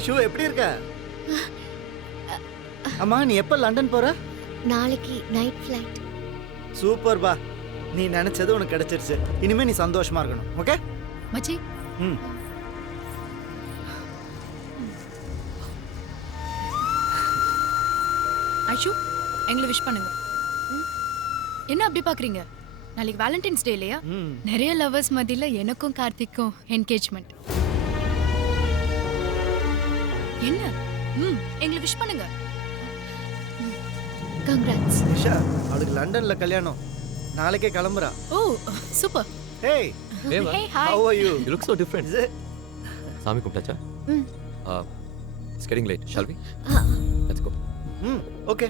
ஐஷு எப்படி இருக்க? அம்மா நீ எப்ப லண்டன் போற? நாளைக்கு நைட் ஃப்ளைட். சூப்பர் பா, நீ நினைச்சது உனக்கு கிடைச்சிருச்சு. இனிமே நீ சந்தோஷமா இருக்கணும். ஓகே மச்சி. ம். ஐஷு எங்களை விஷ் பண்ணுங்க. என்ன அப்படி பாக்குறீங்க? நாளைக்கு வேலண்டைன்ஸ் டே இல்லையா? ம். நிறைய லவர்ஸ் மத்தியில எனக்கும் கார்த்திக்கும் என்கேஜ்மெண்ட். என்ன? எங்களை விஷ் பண்ணுங்க. கங்க்ராட்ஸ். நிஷா அவளுக்கு லண்டன்ல கல்யாணம், நாளைக்கே கிளம்புறா. Oh super. Hey Deva, hey hi. how are you? you look so different. Is it? Sami kumtacha? ம். It's getting late. Shall we? Let's go. ம் ஓகே.